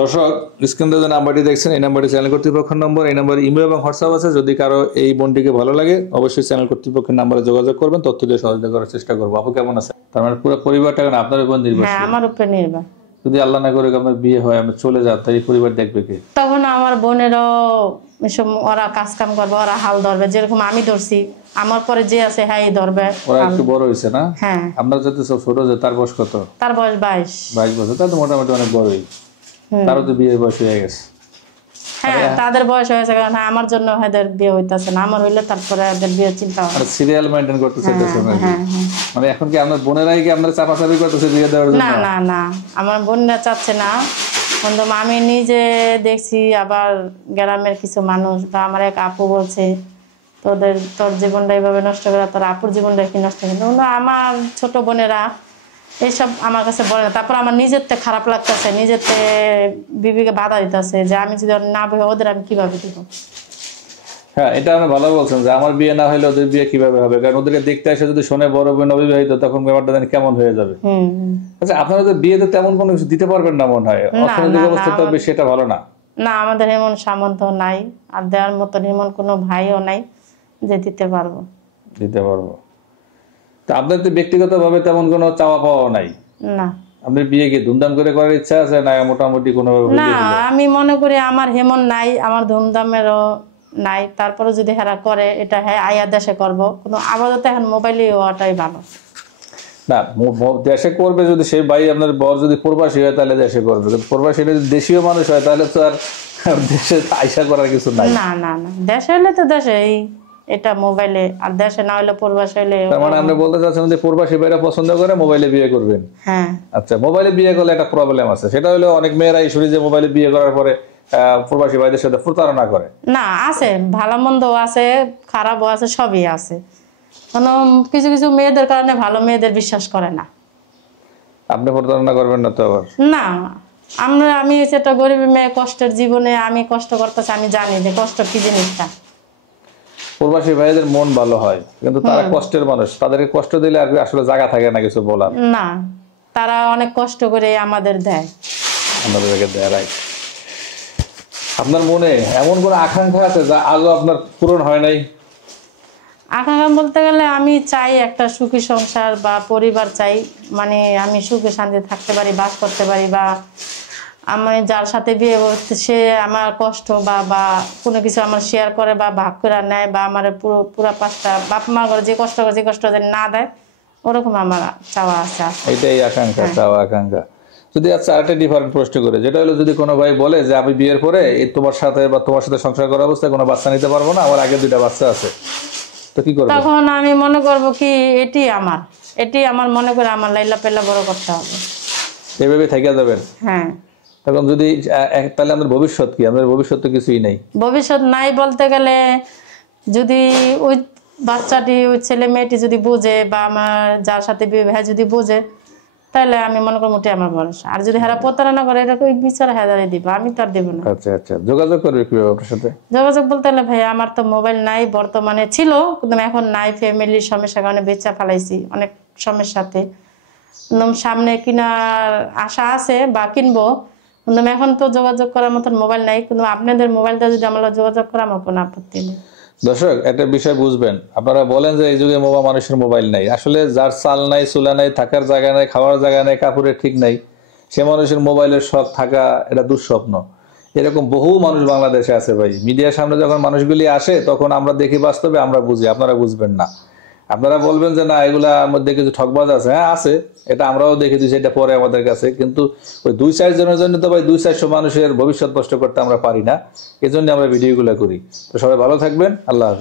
দর্শক স্ক্রিনে যে নাম্বারটি দেখছেন এই নাম্বারটি চ্যানেল কর্তৃপক্ষের নম্বর, এই নাম্বারে ইমেল এবং হোয়াটসঅ্যাপ আছে। যদি কারো এই বোনটিকে ভালো লাগে অবশ্যই চ্যানেল কর্তৃপক্ষের নাম্বারে যোগাযোগ করবেন, তথ্য দিয়ে সহযোগিতা করার চেষ্টা করবো। আপু কেমন আছে? তার মানে পুরো পরিবারটা এখন আপনার উপর নির্ভর। হ্যাঁ, আমার উপর নির্ভর। যদি আল্লাহ না করে আপনার বিয়ে হয়, আমরা চলে যান, তাই পরিবার দেখবে কে? তখন আমার বোনেরও এসব ওরা কাজ কাম করবে, ওরা হাল ধরবে, যেরকম আমি ধরছি আমার পরে যে আছে হ্যাঁ ধরবে। ওরা একটু বড় হয়েছে না? হ্যাঁ। আপনার যাতে সব ছোট, যে তার বয়স কত? তার বয়স 22 বছর, তা তো মোটামুটি অনেক বড়ই। তারও তো বিয়ের বয়স হয়ে গেছে। হ্যাঁ, তাদের বয়স হয়েছে, কারণ আমার জন্য এদের বিয়ে হইতাছে না, আমার হইলে তারপরে এদের বিয়ে চিন্তা হবে। সিরিয়াল মেইনটেইন করতে চাইতেছে মানে এখন কি আপনার বোনেরাই কি আপনার চাপাচাপি করতেছে বিয়ে দেওয়ার জন্য? না না না, আমার বোনরা চাচ্ছে না, কিন্তু আমি নিজে দেখছি। আবার গ্রামের কিছু মানুষ বা আমার এক আপু বলছে তোর জীবনটা এইভাবে নষ্ট করে তোর আপুর জীবনটা কি নষ্ট করে। কিন্তু আমার ছোট বোনেরা এইসব আমার কাছে বলে না। তারপর আমার নিজেরতে খারাপ লাগতেছে, নিজেরতে বিবিকে বাধা দিতেছে যে আমি যদি না বিয়ে ওদের আমি কিভাবে দিব। হ্যাঁ, এটা আপনি ভালো বলছেন যে আমার বিয়ে না হলে ওদের বিয়ে কিভাবে হবে, কারণ ওদেরকে দেখতে এসে যদি শোনে বড় বোন অবিবাহিত, তখন ব্যাপারটা জানি কেমন হয়ে যাবে। আচ্ছা, আপনারা তো বিয়েতে তেমন কোনো কিছু দিতে পারবেন না মনে হয়, অর্থনৈতিক অবস্থা তো বেশি এটা ভালো না। না, আমাদের এমন সামর্থ্য নাই, আর দেওয়ার মতন এমন কোনো ভাইও নাই যে দিতে পারবো। তা আপনার তো ব্যক্তিগতভাবে তেমন কোনো চাওয়া পাওয়া নাই? না। আপনার বিয়ে কি ধুমধাম করে করার ইচ্ছা আছে না মোটামুটি কোনো? না, আমি মনে করি আমার হেমন নাই, আমার ধুমধামেরও নাই। তারপরে যদি হেরা করে এটা হ্যাঁ আয়া দেশে করবো, কোনো আপাতত এখন মোবাইলে হওয়াটাই ভালো। না, দেশে করবে যদি সেই ভাই আপনার বর যদি প্রবাসী হয় তাহলে দেশে করবে, কিন্তু প্রবাসী যদি দেশীয় মানুষ হয় তাহলে তো আর দেশে আইসা করার কিছু নাই। না না না, দেশে হলে তো দেশে এটা মোবাইলে, আর দেশে না হলে প্রবাসী হলে। তার মানে আপনি বলতে চাচ্ছেন যে প্রবাসী ভাইরা পছন্দ করে মোবাইলে বিয়ে করবেন? হ্যাঁ। আচ্ছা, মোবাইলে বিয়ে করলে একটা প্রবলেম আছে, সেটা হলো অনেক মেয়েরা শুনি যে মোবাইলে বিয়ে করার পরে প্রবাসী ভাইদের সাথে প্রতারণা করে। না, আছে ভালো মন্দ আছে, খারাপও আছে, সবই আছে। কিছু কিছু মেয়েদের কারণে ভালো মেয়েদের বিশ্বাস করে না। আপনি প্রতারণা করবেন না তো? আবার না, আমি সেটা গরিব মেয়ে, কষ্টের জীবনে আমি কষ্ট করতেছি, আমি জানি যে কষ্ট কি জিনিসটা। প্রবাসী ভাইদের মন ভালো হয়, কিন্তু তারা কষ্টের মানুষ, তাদেরকে কষ্ট দিলে আর আসলে জায়গা থাকে না কিছু বলার। না, তারা অনেক কষ্ট করে আমাদেরকে দেয়। রাইট। আপনার মনে এমন কোন আকাঙ্ক্ষা আছে যা আজও আপনার পূরণ হয় নাই? আকাঙ্ক্ষা বলতে গেলে আমি চাই একটা সুখী সংসার বা পরিবার চাই, মানে আমি সুখে শান্তি থাকতে পারি, বাস করতে পারি, বা আমি যার সাথে বিয়ে করতে সে আমার কষ্ট বা কোনো কিছু আমার শেয়ার করে বা ভাগ করে নেয়, বা আমার পুরা পাঁচটা বাপ মা করে যে কষ্ট করে যে কষ্ট না দেয়, ওরকম আমার চাওয়া আছে। এটাই আকাঙ্ক্ষা, চাওয়া আকাঙ্ক্ষা। যদি আচ্ছা আরেকটা ডিফারেন্ট প্রশ্ন করে, যেটা হলো যদি কোনো ভাই বলে যে আমি বিয়ের পরে তোমার সাথে সংসার করার অবস্থায় কোনো বাচ্চা নিতে পারবো না, আমার আগে 2টা বাচ্চা আছে, তো কি করব? তখন আমি মনে করব কি এটি আমার মনে করে আমার লাইলা পেলা বড় করতে হবে, এইভাবে থেকে যাবেন। হ্যাঁ। তখন যদি তাহলে আমাদের ভবিষ্যৎ কি? আমাদের ভবিষ্যৎ তো কিছুই নাই। ভবিষ্যৎ নাই বলতে গেলে যদি ওই বাচ্চাটি, ওই ছেলে মেয়েটি যদি বোঝে, বা আমার যার সাথে বিবাহ যদি বোঝে, তাহলে আমি মনে করি মোটে আমার ভরসা। আর যদি হারা প্রতারণা করে, এটা ওই বিচার হাজারে দিব, আমি তো আর দেবো না। আচ্ছা আচ্ছা, যোগাযোগ করবে কিভাবে আপনার সাথে? যোগাযোগ বলতে গেলে ভাই আমার তো মোবাইল নাই, বর্তমানে ছিল কিন্তু এখন নাই, ফ্যামিলির সমস্যার কারণে বেচা ফেলাইছি অনেক সমস্যাতে। সামনে কেনার আশা আছে বা কিনবো, কিন্তু এখন তো যোগাযোগ করার মতন মোবাইল নাই। কিন্তু আপনাদের মোবাইলটা যদি আমরা যোগাযোগ করা, আমার কোনো আপত্তি নেই। দর্শক, একটা বিষয় বুঝবেন, আপনারা বলেন যে এই যুগে মানুষের মোবাইল নাই, আসলে যার চাল নাই, চুলা নাই, থাকার জায়গা নাই, খাওয়ার জায়গা নাই, কাপড়ের ঠিক নাই, সে মানুষের মোবাইলের শখ থাকা এটা দুঃস্বপ্ন। এরকম বহু মানুষ বাংলাদেশে আছে ভাই। মিডিয়ার সামনে যখন মানুষগুলি আসে তখন আমরা দেখি বাস্তবে, আমরা বুঝি, আপনারা বুঝবেন না। আপনারা বলবেন যে না এগুলার মধ্যে কিছু ঠকবাজ আছে, হ্যাঁ আছে, এটা আমরাও দেখেছি, সেটা পরে আমাদের কাছে। কিন্তু ওই 2-4 জনের জন্য তো ভাই 200-400 মানুষের ভবিষ্যৎ নষ্ট করতে আমরা পারি না, এজন্য আমরা ভিডিওগুলো করি। তো সবাই ভালো থাকবেন, আল্লাহ হাফেজ।